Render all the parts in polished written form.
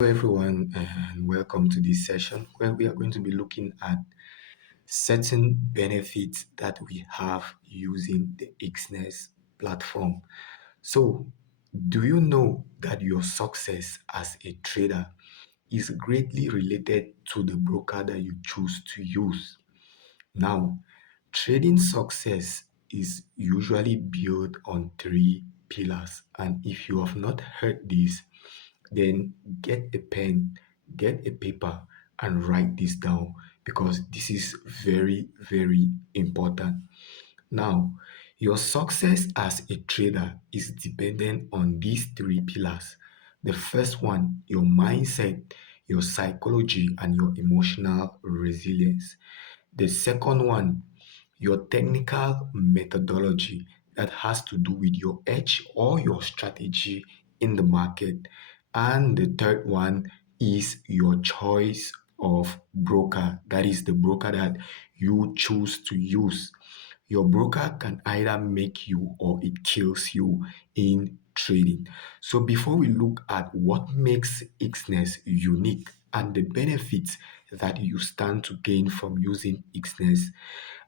Hello everyone, and welcome to this session where we are going to be looking at certain benefits that we have using the Exness platform. So, do you know that your success as a trader is greatly related to the broker that you choose to use? Now, trading success is usually built on three pillars, and if you have not heard this, then get a pen, get a paper, and write this down because this is very, very important. Now, your success as a trader is dependent on these three pillars. The first one, your mindset, your psychology, and your emotional resilience. The second one, your technical methodology that has to do with your edge or your strategy in the market. And the third one is your choice of broker. That is the broker that you choose to use. Your broker can either make you or it kills you in trading. So before we look at what makes Exness unique and the benefits that you stand to gain from using Exness,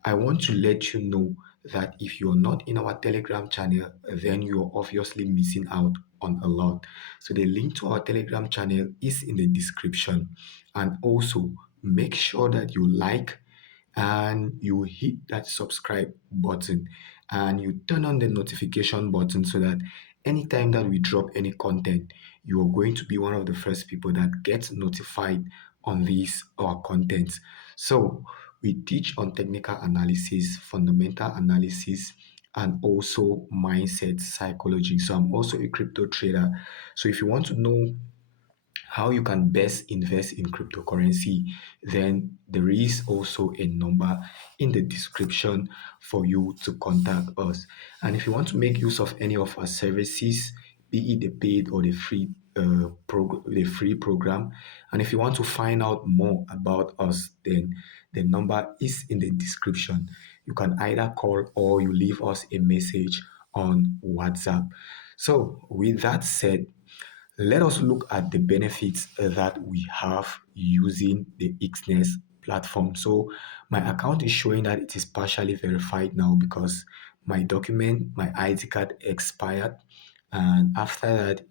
I want to let you know that if you're not in our Telegram channel, then you're obviously missing out on a lot. So the link to our Telegram channel is in the description. And also make sure that you like and you hit that subscribe button and you turn on the notification button so that anytime that we drop any content, you are going to be one of the first people that gets notified on these our contents. So we teach on technical analysis, fundamental analysis, and also mindset psychology. So I'm also a crypto trader. So if you want to know how you can best invest in cryptocurrency, then there is also a number in the description for you to contact us. And if you want to make use of any of our services, be it the paid or the free program, and if you want to find out more about us, then the number is in the description. You can either call or you leave us a message on WhatsApp. So, with that said, let us look at the benefits that we have using the Exness platform. So my account is showing that it is partially verified now because my ID card expired. And after that,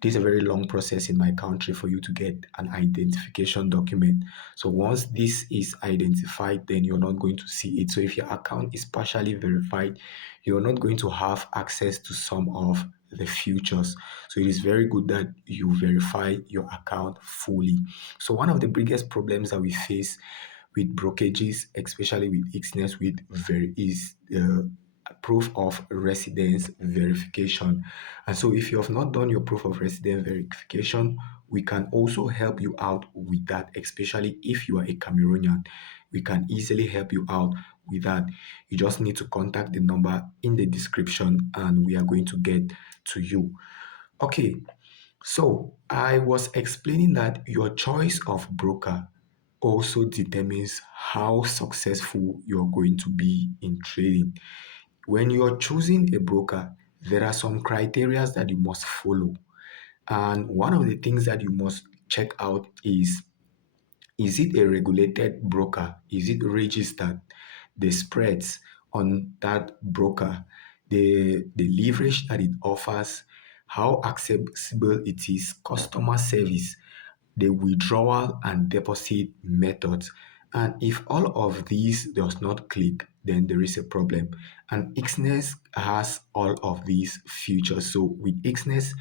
it is a very long process in my country for you to get an identification document. So once this is identified, then you're not going to see it. So if your account is partially verified, you're not going to have access to some of the futures. So it is very good that you verify your account fully. So one of the biggest problems that we face with brokerages, especially with Exness, is proof of residence verification. And so if you have not done your proof of residence verification, we can also help you out with that, especially if you are a Cameroonian. We can easily help you out with that. You just need to contact the number in the description and we are going to get to you. Okay, so I was explaining that your choice of broker also determines how successful you're going to be in trading. When you're choosing a broker, there are some criteria that you must follow. And one of the things that you must check out is it a regulated broker? Is it registered? The spreads on that broker, the leverage that it offers, how accessible it is, customer service, the withdrawal and deposit methods. And if all of these does not click, then there is a problem. And Exness has all of these features. So with Exness,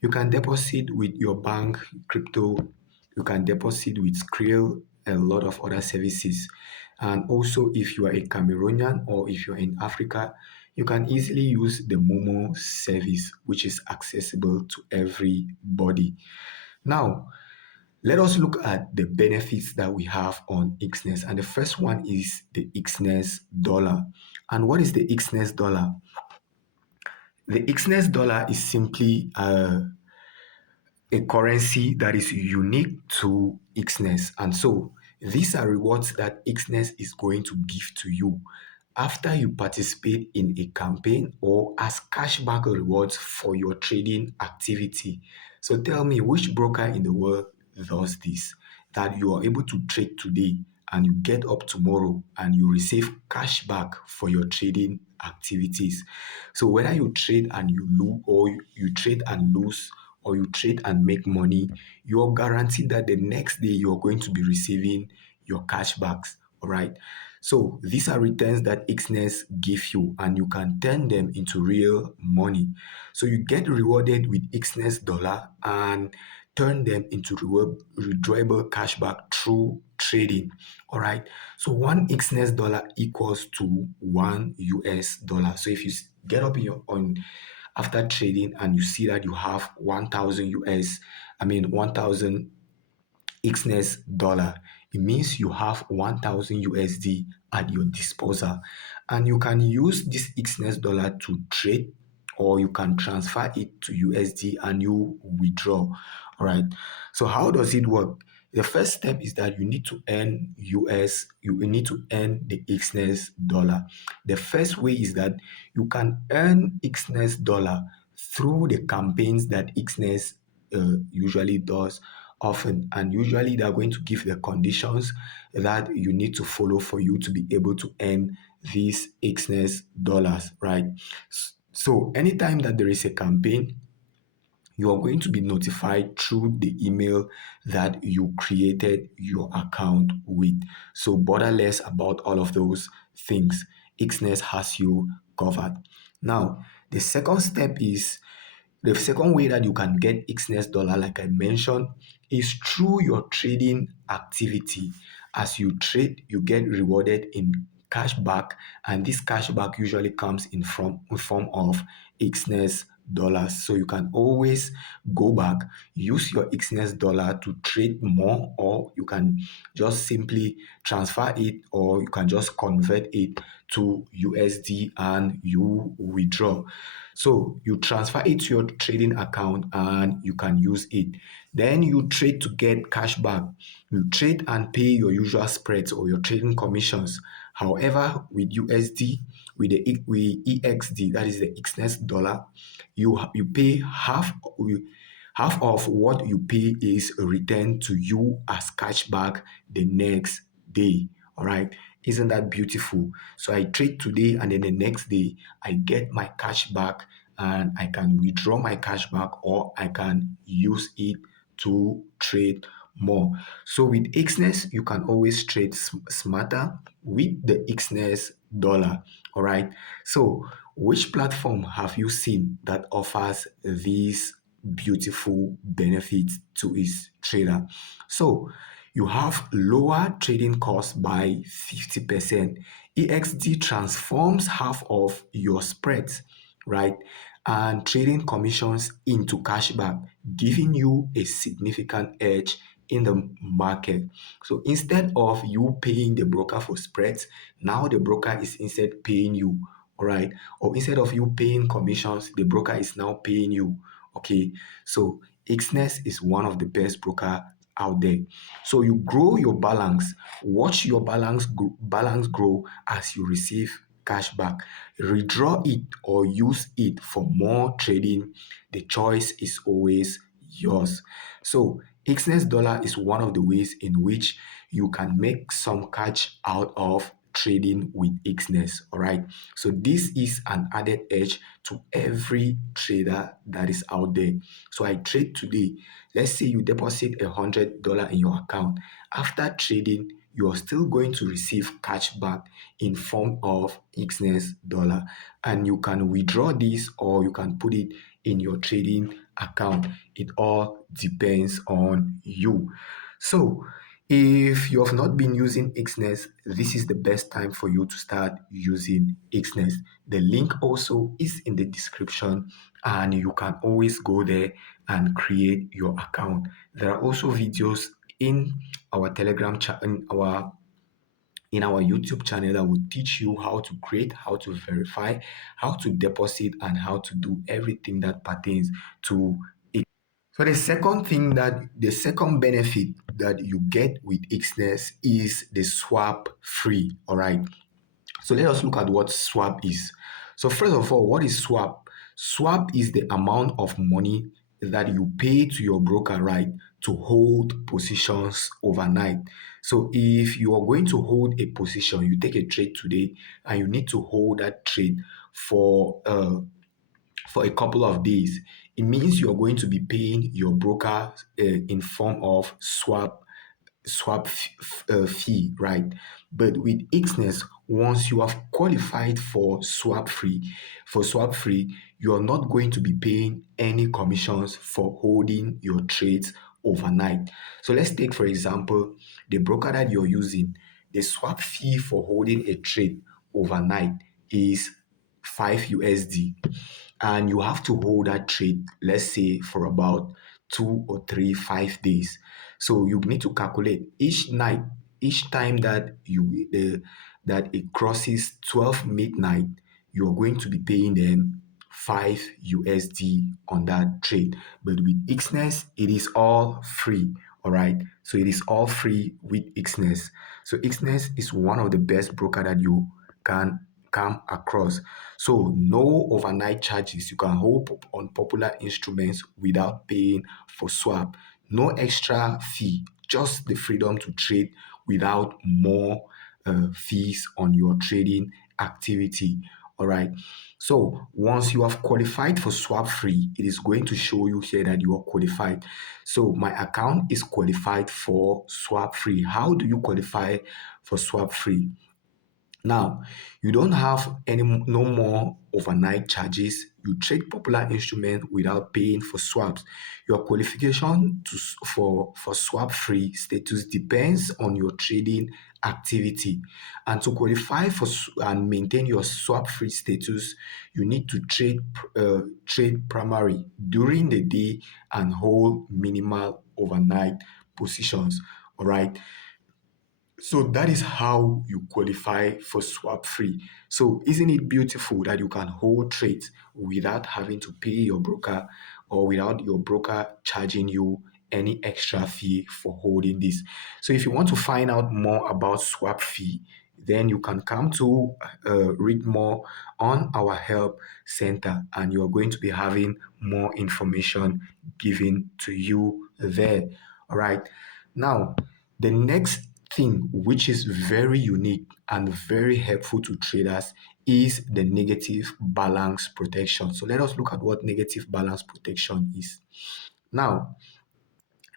you can deposit with your bank crypto, you can deposit with Skrill, a lot of other services. And also, if you are a Cameroonian or if you're in Africa, you can easily use the Momo service, which is accessible to everybody. Now, let us look at the benefits that we have on Exness. And the first one is the Exness dollar. And what is the Exness dollar? The Exness dollar is simply a currency that is unique to Exness. And so these are rewards that Exness is going to give to you after you participate in a campaign or as cashback rewards for your trading activity. So tell me, which broker in the world does this? That you are able to trade today and you get up tomorrow and you receive cash back for your trading activities. So whether you trade and you lose, or you trade and lose, or you trade and make money, you are guaranteed that the next day you are going to be receiving your cash backs. All right. So these are returns that Exness give you, and you can turn them into real money. So you get rewarded with Exness dollar and turn them into withdrawable cashback through trading. All right. So one Exness dollar equals to one US dollar. So if you get up in your on after trading and you see that you have 1,000 US, I mean 1,000 Exness dollar, it means you have 1,000 USD at your disposal, and you can use this Exness dollar to trade, or you can transfer it to USD and you withdraw. All right. So how does it work? The first step is that you need to earn you need to earn the Exness dollar. The first way is that you can earn Exness dollar through the campaigns that Exness usually does often, and usually they are going to give the conditions that you need to follow for you to be able to earn these Exness dollars, right? So anytime that there is a campaign, you are going to be notified through the email that you created your account with. So bother less about all of those things. Exness has you covered. Now, the second way that you can get Exness dollar, like I mentioned, is through your trading activity. As you trade, you get rewarded in cashback, and this cashback usually comes in form of Exness dollars. So you can always go back, use your Exness dollar to trade more, or you can just simply transfer it, or you can just convert it to USD and you withdraw. So you transfer it to your trading account and you can use it. Then you trade to get cash back. You trade and pay your usual spreads or your trading commissions. However, with USD, with EXD, that is the Exness dollar, you pay half of what you pay is returned to you as cashback the next day. All right. Isn't that beautiful? So I trade today and then the next day I get my cash back, and I can withdraw my cash back or I can use it to trade more. So with Exness, you can always trade smarter with the Exness dollar. All right. So which platform have you seen that offers these beautiful benefits to its trader? So you have lower trading costs by 50%. EXD transforms half of your spreads, right? And trading commissions into cashback, giving you a significant edge in the market. So instead of you paying the broker for spreads, now the broker is instead paying you, all right? Or instead of you paying commissions, the broker is now paying you. Okay, so Exness is one of the best broker out there. So you grow your balance, watch your balance grow as you receive cash back. Redraw it or use it for more trading. The choice is always yours. So Exness dollar is one of the ways in which you can make some cash out of trading with Exness. All right. So this is an added edge to every trader that is out there. So I trade today. Let's say you deposit $100 in your account. After trading, you are still going to receive cash back in form of Exness dollar, and you can withdraw this or you can put it in your trading account. It all depends on you. So if you have not been using Exness, this is the best time for you to start using Exness. The link also is in the description, and you can always go there and create your account. There are also videos in our Telegram chat, in our YouTube channel, that will teach you how to create, how to verify, how to deposit, and how to do everything that pertains to it. So the second benefit that you get with Exness is the swap free. All right. So let us look at what swap is. So first of all, what is swap? Swap is the amount of money that you pay to your broker, right, to hold positions overnight. So if you are going to hold a position, you take a trade today and you need to hold that trade for for a couple of days, it means you're going to be paying your broker in form of fee, right? But with Exness, once you have qualified for SwapFree, you are not going to be paying any commissions for holding your trades overnight. So let's take, for example, the broker that you're using. The swap fee for holding a trade overnight is 5 USD, and you have to hold that trade, let's say, for about 2 or 3 5 days. So you need to calculate each night, each time that that it crosses 12 midnight, you're going to be paying them 5 USD on that trade. But with Exness, it is all free. All right. So it is all free with Exness. So Exness is one of the best broker that you can come across. So no overnight charges. You can hold on popular instruments without paying for swap. No extra fee, just the freedom to trade without more fees on your trading activity. All right. So once you have qualified for SwapFree, it is going to show you here that you are qualified. So my account is qualified for SwapFree. How do you qualify for SwapFree? Now, you don't have no more overnight charges. You trade popular instrument without paying for swaps. Your qualification for swap free status depends on your trading activity. And to qualify for and maintain your swap free status, you need to trade primary during the day and hold minimal overnight positions. All right. So that is how you qualify for swap free. So isn't it beautiful that you can hold trades without having to pay your broker, or without your broker charging you any extra fee for holding this? So if you want to find out more about swap fee, then you can come to read more on our help center, and you're going to be having more information given to you there. All right. Now, the next thing, which is very unique and very helpful to traders, is the negative balance protection. So let us look at what negative balance protection is. Now,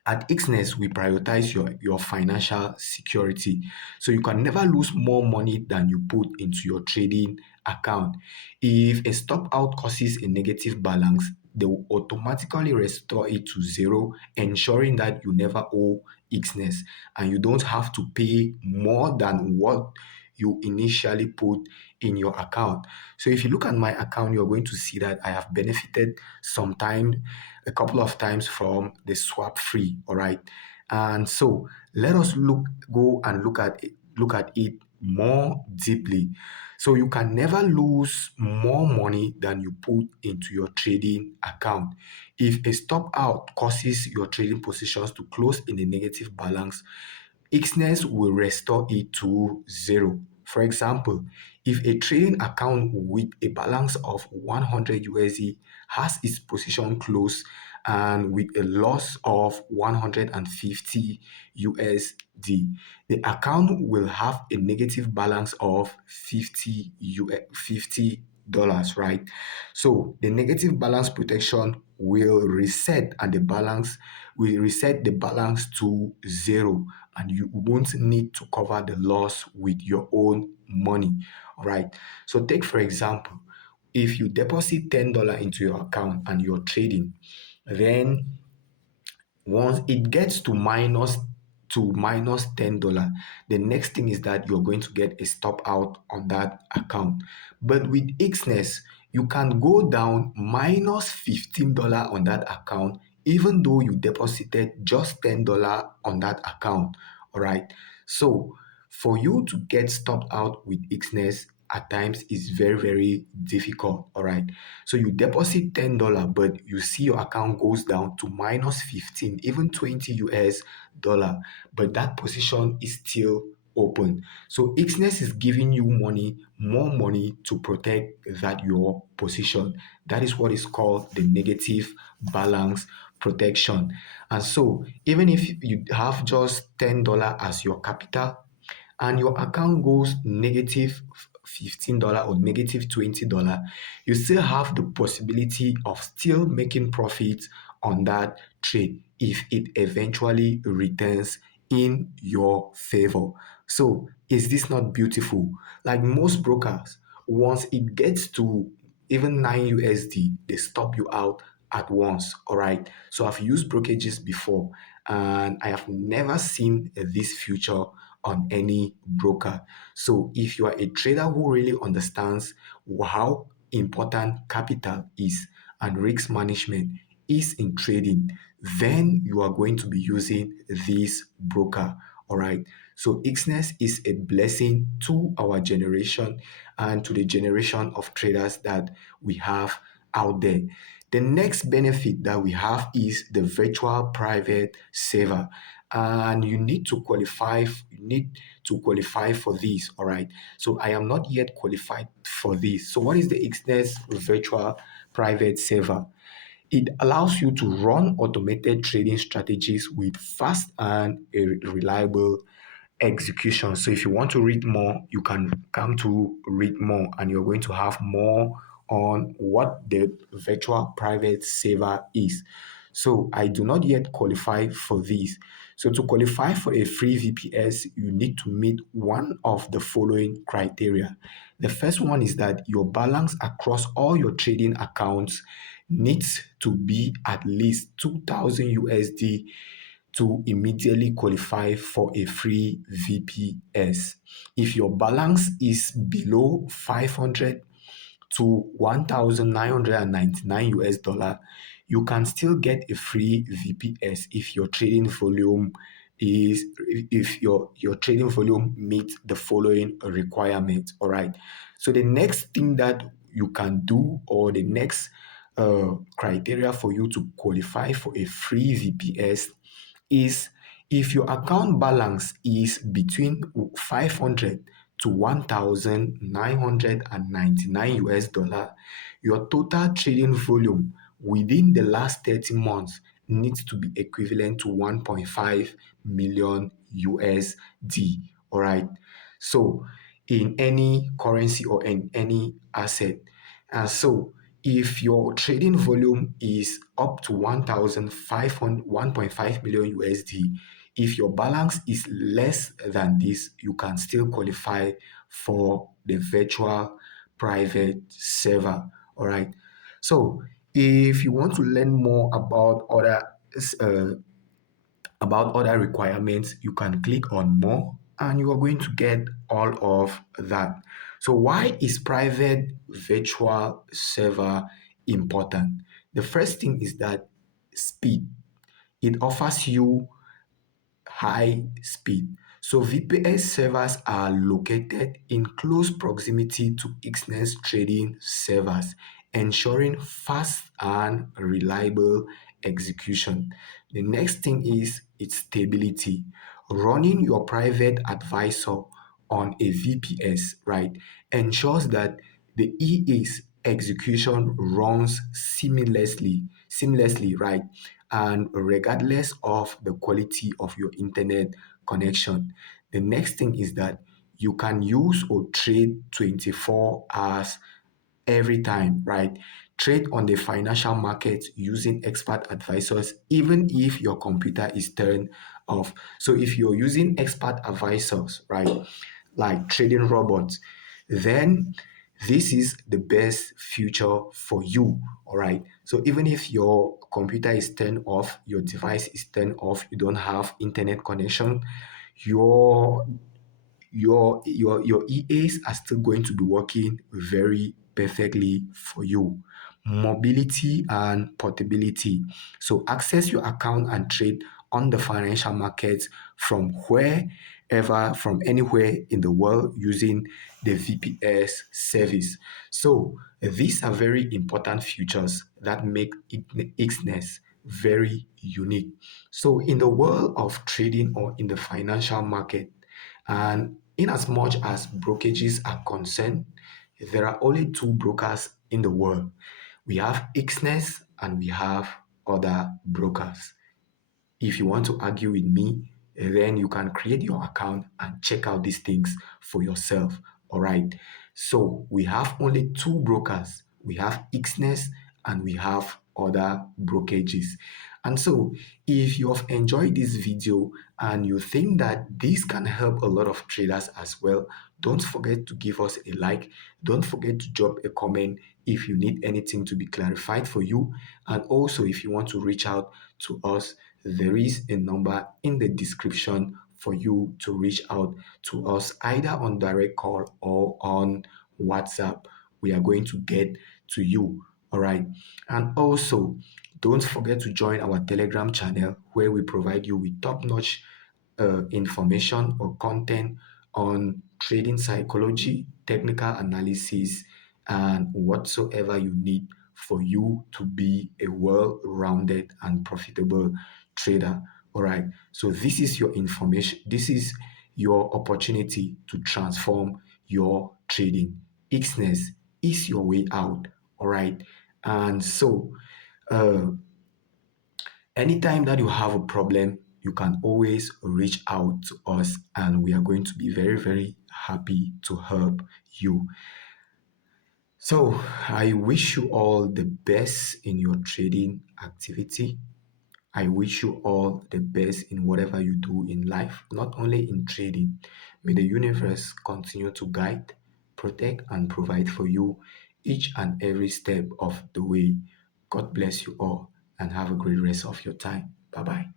at Exness, we prioritize your financial security. So you can never lose more money than you put into your trading account. If a stop out causes a negative balance, they will automatically restore it to zero, ensuring that you never owe Exness and you don't have to pay more than what you initially put in your account. So if you look at my account, you're going to see that I have benefited sometime a couple of times from the swap free. All right. And so let us go and look at it more deeply. So you can never lose more money than you put into your trading account. If a stop out causes your trading positions to close in a negative balance, Exness will restore it to zero. For example, if a trading account with a balance of 100 USD has its position closed and with a loss of 150 USD, the account will have a negative balance of 50 dollars, right? So the negative balance protection will reset, and the balance will reset the balance to zero, and you won't need to cover the loss with your own money. All right. So take for example, if you deposit $10 into your account and you're trading, then once it gets to minus $10, the next thing is that you're going to get a stop out on that account. But with Exness, you can go down minus $15 on that account, even though you deposited just $10 on that account. All right. So for you to get stopped out with Exness at times is very, very difficult. All right. So you deposit $10, but you see your account goes down to minus 15, even 20 US dollar, but that position is still open. So Exness is giving you money, more money to protect that your position. That is what is called the negative balance protection. And so even if you have just $10 as your capital and your account goes negative $15 or negative $20, you still have the possibility of still making profit on that trade if it eventually returns in your favor. So, is this not beautiful? Like most brokers, once it gets to even 9 USD, they stop you out at once. All right. So, I've used brokerages before and I have never seen this feature on any broker. So, if you are a trader who really understands how important capital is and risk management is in trading, then you are going to be using this broker. All right. So Exness is a blessing to our generation and to the generation of traders that we have out there. The next benefit that we have is the virtual private saver. And you need to qualify for this. All right. So I am not yet qualified for this. So what is the Exness virtual private saver? It allows you to run automated trading strategies with fast and reliable execution. So if you want to read more, you can come to read more and you're going to have more on what the virtual private saver is. So I do not yet qualify for this. So to qualify for a free VPS, you need to meet one of the following criteria. The first one is that your balance across all your trading accounts needs to be at least 2000 USD to immediately qualify for a free VPS. If your balance is below 500 to 1999 US dollar, you can still get a free VPS if your trading volume is if your trading volume meets the following requirements. All right. So the next thing that you can do, or the next criteria for you to qualify for a free VPS, is if your account balance is between 500 to 1999 US dollar, your total trading volume within the last 30 months needs to be equivalent to 1.5 million USD. All right. So in any currency or in any asset. And so if your trading volume is up to 1,500, 1.5 million USD, if your balance is less than this, you can still qualify for the virtual private server. All right. So if you want to learn more uh, about other requirements, you can click on more and you are going to get all of that. So why is private virtual server important? The first thing is that speed. It offers you high speed. So VPS servers are located in close proximity to Exness trading servers, ensuring fast and reliable execution. The next thing is its stability. Running your private advisor on a VPS, right, ensures that the EA's execution runs seamlessly, right, and regardless of the quality of your internet connection. The next thing is that you can use or trade 24 hours every time, right? Trade on the financial market using expert advisors, even if your computer is turned off. So if you're using expert advisors, right, like trading robots, then this is the best future for you. All right. So even if your computer is turned off, your device is turned off, you don't have internet connection, your your EAs are still going to be working very perfectly for you. Mobility and portability. So access your account and trade on the financial markets from from anywhere in the world using the VPS service. So these are very important features that make Exness very unique. So in the world of trading or in the financial market, And in as much as brokerages are concerned, there are only two brokers in the world. We have Exness and we have other brokers. If you want to argue with me, then you can create your account and check out these things for yourself. All right. So we have only two brokers. We have Exness and we have other brokerages. And so if you have enjoyed this video and you think that this can help a lot of traders as well, don't forget to give us a like. Don't forget to drop a comment if you need anything to be clarified for you. And also, if you want to reach out to us, there is a number in the description for you to reach out to us either on direct call or on WhatsApp. We are going to get to you. All right. And also, don't forget to join our Telegram channel where we provide you with top notch information or content on trading psychology, technical analysis, and whatsoever you need for you to be a well rounded and profitable trader. All right. So, this is your information. This is your opportunity to transform your trading. Exness is your way out. All right. And so, uh, anytime that you have a problem, you can always reach out to us, and we are going to be very, very happy to help you. So, I wish you all the best in your trading activity. I wish you all the best in whatever you do in life, not only in trading. May the universe continue to guide, protect, and provide for you each and every step of the way. God bless you all and have a great rest of your time. Bye bye.